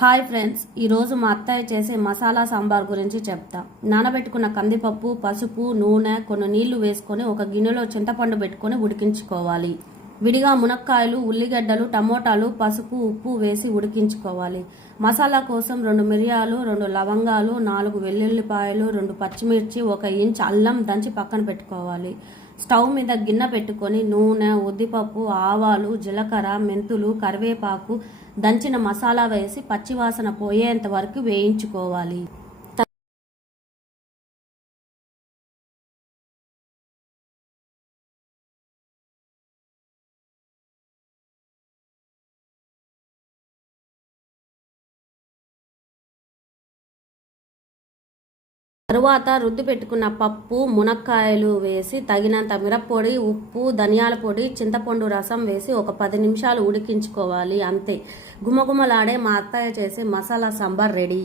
Hi friends, ఈరోజు మా అత్తయ్య చేసే మసాలా సాంబార్ గురించి చెప్తా. నానబెట్టుకున్న కందిపప్పు, పసుపు, నూనె, కొన్ని నీళ్లు వేసుకొని ఒక గిన్నెలో చింతపండు పెట్టుకొని ఉడికించుకోవాలి. విడిగా మునక్కాయలు, ఉల్లిగడ్డలు, టమోటాలు, పసుపు, ఉప్పు వేసి ఉడికించుకోవాలి. మసాలా కోసం 2 మిరియాలు, 2 లవంగాలు, 4 వెల్లుల్లిపాయలు, 2 పచ్చిమిర్చి, 1 ఇంచ్ అల్లం దంచి పక్కన పెట్టుకోవాలి. స్టవ్ మీద గిన్నె పెట్టుకొని నూనె, ఉద్దిపప్పు, ఆవాలు, జీలకర్ర, మెంతులు, కరివేపాకు, దంచిన మసాలా వేసి పచ్చివాసన పోయేంత వరకు వేయించుకోవాలి. తరువాత రుద్ది పెట్టుకున్న పప్పు, మునక్కాయలు వేసి తగినంత మిరప్పొడి, ఉప్పు, ధనియాల పొడి, చింతపండు రసం వేసి ఒక 10 నిమిషాలు ఉడికించుకోవాలి. అంతే, గుమగుమలాడే మా అత్తయ్య చేసే మసాలా సాంబార్ రెడీ.